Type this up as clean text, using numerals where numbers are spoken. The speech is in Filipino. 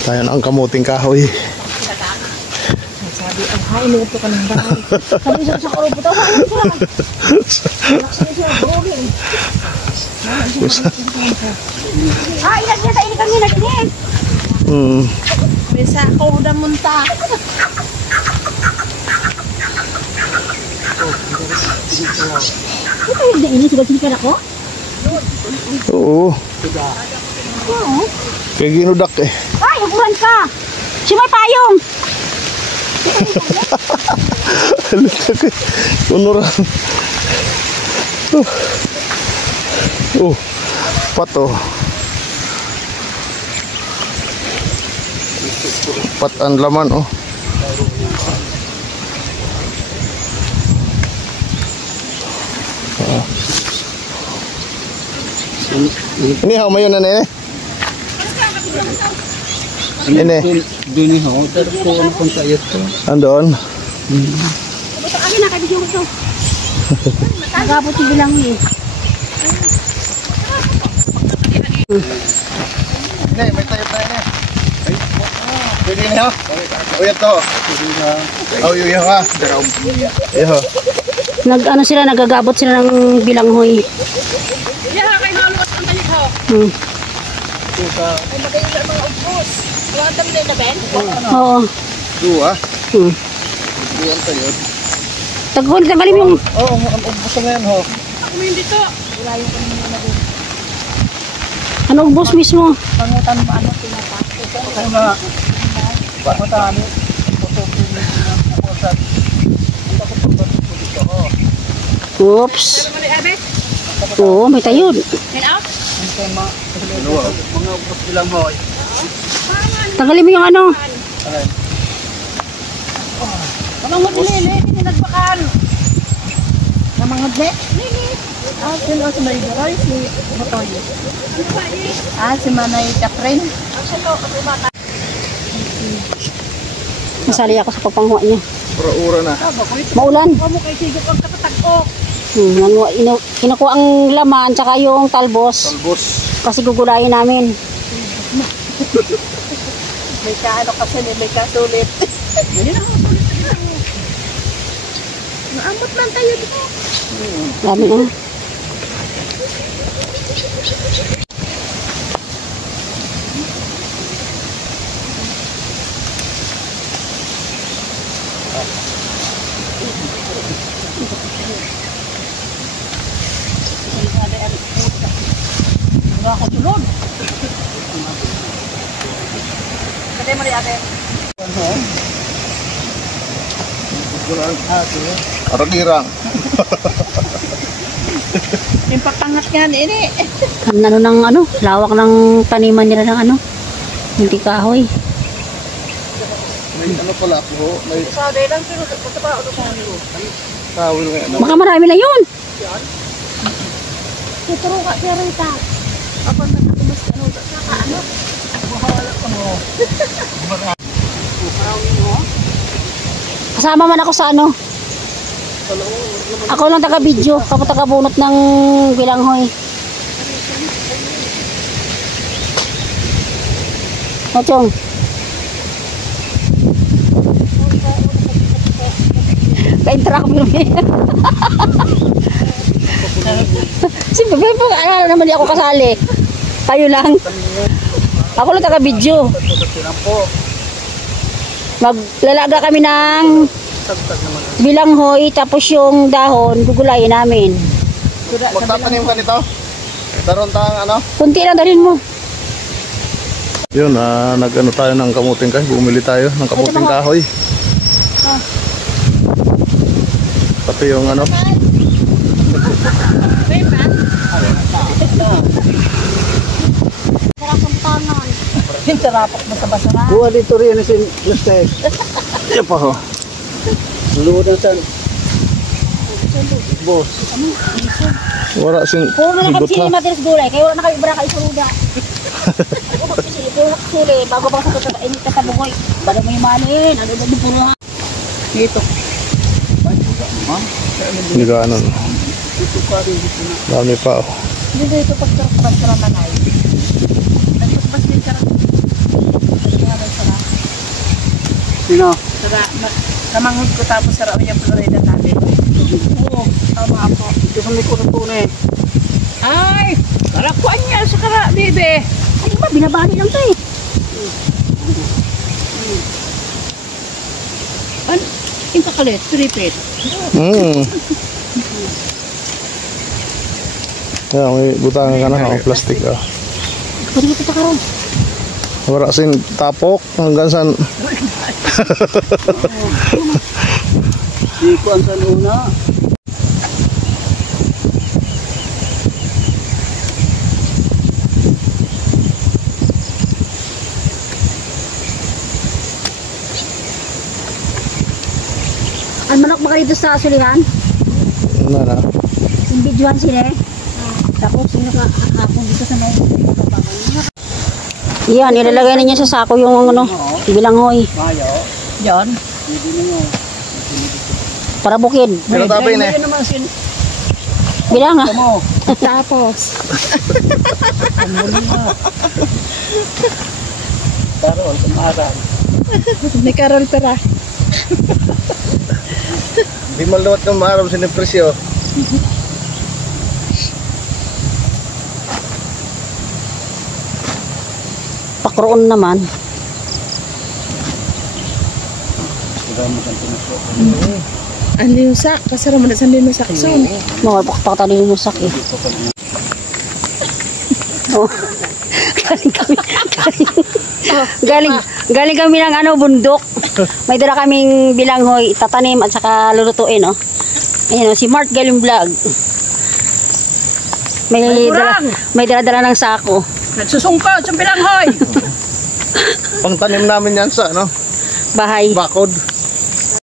Tayo na ang kamuting kahoy. Sabi, ang hain nito ka ng bahay. Sabi siya sa karupo daw, hain siya. Nakasya siya, buhogin. Ilan niya sa inikang yun natin. Bisa ko udah muntah. Ito hindi ini sigal-sigal ako? Oo. Kaya ginudak eh. Ay, hubuhan ka! Si may payong! Lutak eh. Unuran. Pato. Pat ang laman oh. Ini how mayon na eh? Ini. Dini ho, pero ko ano kung sa ito. Andon. Ito kami na kabidyo ko. Nagabot yung bilang eh. Ini, may tayo na ini. Pwede niyo? O yan to. Oh, yun ha. Iyo. Nag-ano sila, nagagabot sila ng bilanghoy. Yeah, kay maluwas ang talit ho. Ay magayon ang mga ubos. Wala kami na ben? Oo. Dua. Dua tayo. Tanggalin yung... Oo, ang ubos na yan ho. Ako mo yun dito. Wala yung kanina na rin. Ano ubos mismo? Pangutan mo ano pinapasok. Ano na? Pakutan. Oops. Oo, may tayod. And out? Mga ubos bilang ho. Tanggalin mo yung ano. Namangod nili, hindi nagbakan. Namangod ne? Nili. Sino si Marie Garoy? Si Botoy. Si Manay Catherine. Nasali ako sa pagpanghuwa niya. Ura-ura na. Maulan. Mo kay sigop ang kapatag-o. Kinukuha ang laman tsaka yung talbos. Talbos. Kasi gugulayin namin. May kaano kasi may kasulit. Hindi na sulit. Naamot lang tayo dito. Dami na. Wala ko tulog. Kaya mo rin ate. Arang-irang. Yung pakangat yan, ini. Ano ng ano, lawak ng taniman nila ng ano. Hindi kahoy. May ano pala po, may Sabi lang, pero ito pa, ito pa nilo. tawil nga ano. Baka marami na yun. Tuturo ka, pero ita. Ako na mas ano, saka ano. Wala ko mo. Kasama man ako sa ano. Ako lang taga-video, ako taga-bunot ng bilanghoy. Machong. Ka-interact mo rin. Siyempre, ano naman di ako kasali. Kayo lang. Ako lang taga-video. Maglalaga kami ng bilanghoy, tapos yung dahon, gugulayin namin. Magtatanim ka nito? Daron tang ano? Kunti lang dalhin mo. Yun, nag-ano tayo ng kamuting kahoy. Bumili tayo ng kamuting kahoy. Pati yung ano. Tarapak mo sa basura. Buwa dito rin si Justek. Iya pa ho. Luwad na saan. Boss. Wala sing Puro na higot kami sili ha. matiris gulay, kaya wala na kami ibara kayo sa ruda. Sili, bago pa sa init ka tabugoy. Bala mo yung manin, ano ba puro ha? Dito. Hindi ka ano. Dami pa oh. Dito ito pagkakas na nanay. Nagpapas din ka rin. Sino? Namanghod ko tapos sa Rauya Florida natin. Oo, tama po. Ito sa may kurang tunay. Ay, karakuan niya sa kara, bebe. Ay ba, binabali lang tayo. Ano? Yung kakalit, tripit. Yan, may butangan ka na, plastic ah. Pwede mo ito karoon. Wala sin tapok hanggang san. Di ko ang saluna. Ang manok ba dito sa sulihan? Ano na? Yung videohan sila eh. Tapos sino ka hapon dito sa may yan, ilalagay na niya sa sako yung ano, bilanghoy. Mayo. Yan. Pwede na yun. Para bukid. Pero tapay na. Yan naman sin. Bilang ah. Mo. Tapos. Karol, tumaran. May karol pera. Di maluwat ng maharap sa presyo. Pakroon naman. Ang linusak, kasara mo na sa linusak. So, Mga pakpaktanin yung sak eh. Oh. galing kami ng ano, bundok. May dala kaming bilanghoy, tatanim at saka lulutuin, oh. Ayun, oh, si Mark Galing Vlog. May dala ng sako. nagsusungkot sa bilanghoy. Pangtanim namin yan sa ano, Bahay. bakod.